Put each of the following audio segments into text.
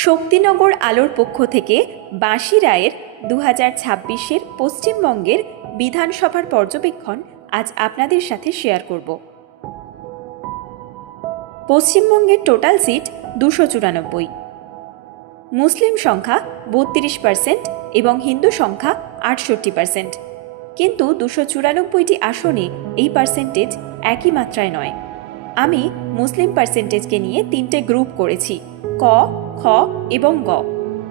শক্তিনগর আলোর পক্ষ থেকে বাঁশি রায়ের 2026-এর পশ্চিমবঙ্গের বিধানসভার পর্যবেক্ষণ আজ আপনাদের সাথে শেয়ার করব। পশ্চিমবঙ্গের টোটাল সিট 294, মুসলিম সংখ্যা 32% এবং হিন্দু সংখ্যা 68%, কিন্তু 294টি আসনে এই পার্সেন্টেজ একই মাত্রায় নয়। আমি মুসলিম পার্সেন্টেজকে নিয়ে 3টে গ্রুপ করেছি, ক, খ এবং গ।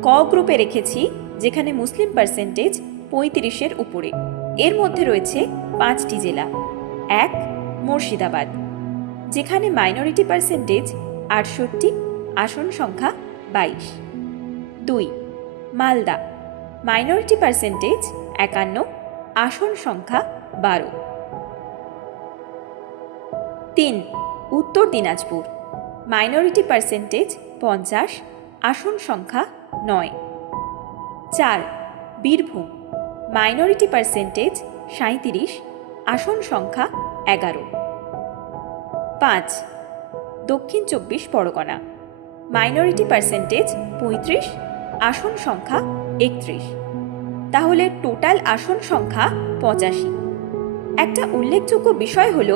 ক গ্রুপে রেখেছি যেখানে মুসলিম পার্সেন্টেজ 35-এর উপরে। এর মধ্যে রয়েছে 5টি জেলা। 1. মুর্শিদাবাদ, যেখানে মাইনরিটি পার্সেন্টেজ 68, আসন সংখ্যা 22। 2. মালদা, মাইনরিটি পার্সেন্টেজ 51, আসন সংখ্যা 12। 3. উত্তর দিনাজপুর, মাইনরিটি পার্সেন্টেজ 50, আসন সংখ্যা 9। 4. বীরভূম, মাইনরিটি পার্সেন্টেজ 37, আসন সংখ্যা 11। 5. দক্ষিণ 24 পরগনা, মাইনরিটি পার্সেন্টেজ 35, আসন সংখ্যা 31। তাহলে টোটাল আসন সংখ্যা 85। একটা উল্লেখযোগ্য বিষয় হল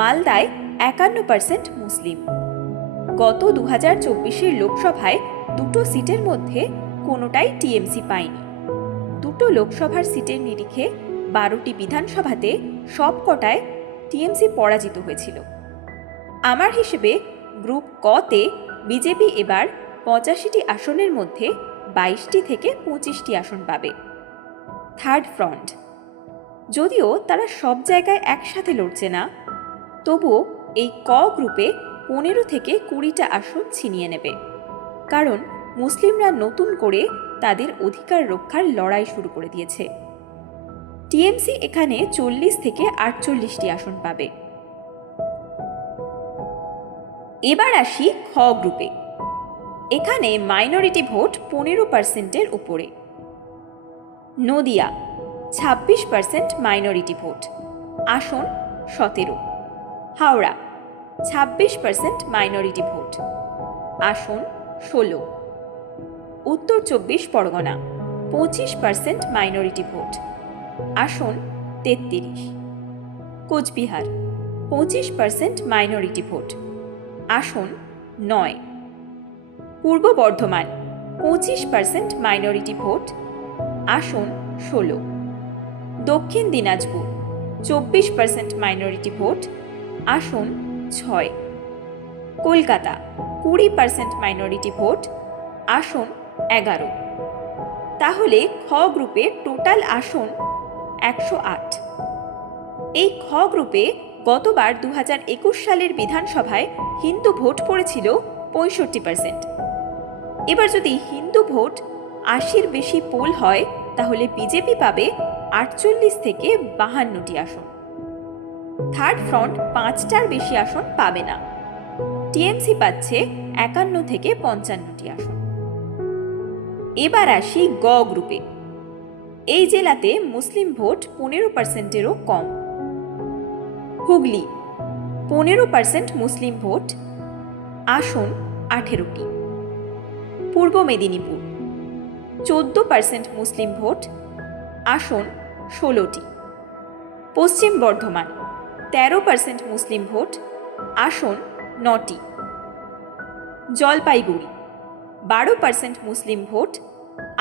মালদায় 51% মুসলিম। গত 2024-এর লোকসভায় 2টো সিটের মধ্যে কোনোটাই টিএমসি পায়নি। 2টো লোকসভার সিটের নিরিখে 12টি বিধানসভাতে সবকটায় টিএমসি পরাজিত হয়েছিল। আমার হিসেবে গ্রুপ কতে বিজেপি এবার 85টি আসনের মধ্যে 22টি থেকে 25টি আসন পাবে। থার্ড ফ্রন্ট, যদিও তারা সব জায়গায় একসাথে লড়ছে না, তবুও এই ক গ্রুপে 15 থেকে 20টা আসন ছিনিয়ে নেবে, কারণ মুসলিমরা নতুন করে তাদের অধিকার রক্ষার লড়াই শুরু করে দিয়েছে। টিএমসি এখানে 40 থেকে 48টি আসন পাবে। এবার আসি খ গ্রুপে। এখানে মাইনরিটি ভোট 15%-এর উপরে। নদিয়া, 26% মাইনরিটি ভোট, আসন 17। হাওড়া, 26% মাইনরিটি ভোট, আসন 16। উত্তর 24 পরগনা, 25% মাইনরিটি ভোট, আসন 33। কোচবিহার, 25% মাইনরিটি ভোট, আসন 9। পূর্ব বর্ধমান, 25% মাইনরিটি ভোট, আসন 16। দক্ষিণ দিনাজপুর, 24% মাইনরিটি ভোট, আসন 6। কলকাতা, 20% মাইনরিটি ভোট, আসন 11। তাহলে খ গ্রুপে টোটাল আসন 108। এই খ গ্রুপে গতবার 2021 সালের বিধানসভায় হিন্দু ভোট পড়েছিল 65%। এবার যদি হিন্দু ভোট 80-র বেশি পোল হয়, তাহলে বিজেপি পাবে 48 থেকে 52টি আসন। থার্ড ফ্রন্ট 5টার বেশি আসন পাবে না। টিএমসি পাচ্ছে 51 থেকে 55টি আসন। এবার আসি গ গ্রুপে। এই জেলাতে মুসলিম ভোট 15%-এরও কম। হুগলি, 15% মুসলিম ভোট, আসন 18টি। পূর্ব মেদিনীপুর, 14% মুসলিম ভোট, আসন 16টি। পশ্চিম বর্ধমান, 13% মুসলিম ভোট, আসন 9টি। জলপাইগুড়ি, 12% মুসলিম ভোট,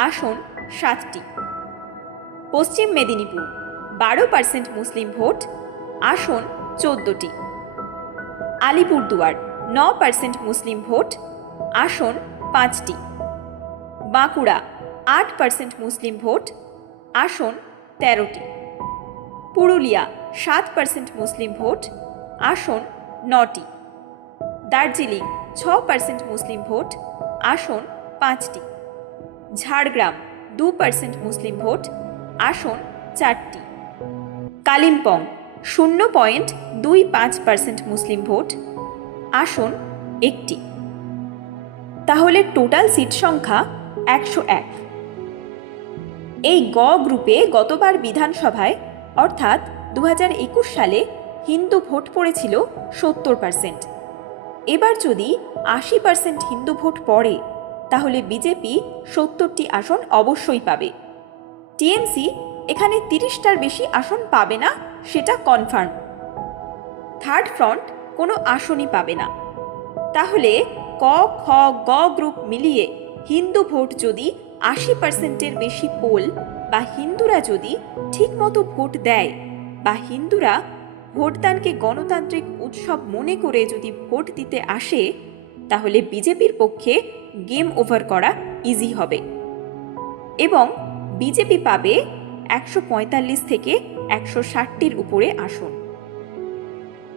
আসন 7টি। পশ্চিম মেদিনীপুর, 12% মুসলিম ভোট, আসন 14টি। আলিপুরদুয়ার, 9% মুসলিম ভোট, আসন 5টি। বাঁকুড়া, 8% মুসলিম ভোট, আসন 13টি। পুরুলিয়া, 7% মুসলিম ভোট, আসন 9টি। দার্জিলিং, 6% মুসলিম ভোট, আসন 5টি। ঝাড়গ্রাম, 2% মুসলিম ভোট, আসন 4টি। কালিম্পং, 0.25% মুসলিম ভোট, আসন 1টি। তাহলে টোটাল সিট সংখ্যা 101। এই গ গ্রুপে গতবার বিধানসভায় অর্থাৎ 2021 সালে হিন্দু ভোট পড়েছিল 70%। এবার যদি 80% হিন্দু ভোট পড়ে, তাহলে বিজেপি 70টি আসন অবশ্যই পাবে। টিএমসি এখানে 30টার বেশি আসন পাবে না, সেটা কনফার্ম। থার্ড ফ্রন্ট কোনো আসনই পাবে না। তাহলে ক, খ, গ গ্রুপ মিলিয়ে হিন্দু ভোট যদি 80%-এর বেশি পোল বা হিন্দুরা যদি ঠিকমতো ভোট দেয় বা হিন্দুরা ভোটদানকে গণতান্ত্রিক উৎসব মনে করে যদি ভোট দিতে আসে, তাহলে বিজেপির পক্ষে গেম ওভার করা ইজি হবে এবং বিজেপি পাবে 145 থেকে 160টির উপরে আসন,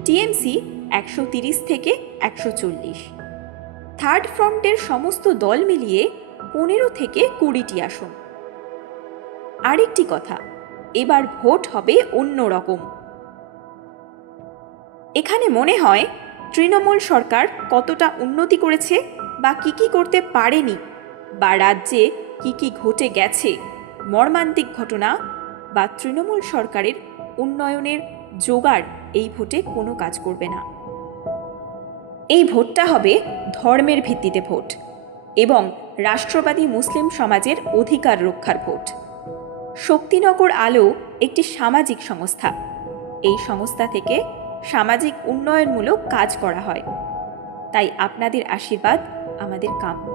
টিএমসি 130 থেকে 140, থার্ড ফ্রন্টের সমস্ত দল মিলিয়ে 15 থেকে 20টি আসন। আরেকটি কথা, এবার ভোট হবে অন্য রকম। এখানে মনে হয় তৃণমূল সরকার কতটা উন্নতি করেছে বা কি করতে পারেনি, বা রাজ্যে কি ঘটে গেছে, মর্মান্তিক ঘটনা বা তৃণমূল সরকারের উন্নয়নের জোগাড় এই ভোটে কোনো কাজ করবে না। এই ভোটটা হবে ধর্মের ভিত্তিতে ভোট এবং রাষ্ট্রবাদী মুসলিম সমাজের অধিকার রক্ষার ভোট। শক্তিনগর আলো একটি সামাজিক সংস্থা। এই সংস্থা থেকে সামাজিক উন্নয়নমূলক কাজ করা হয়, তাই আপনাদের আশীর্বাদ আমাদের কাম্য।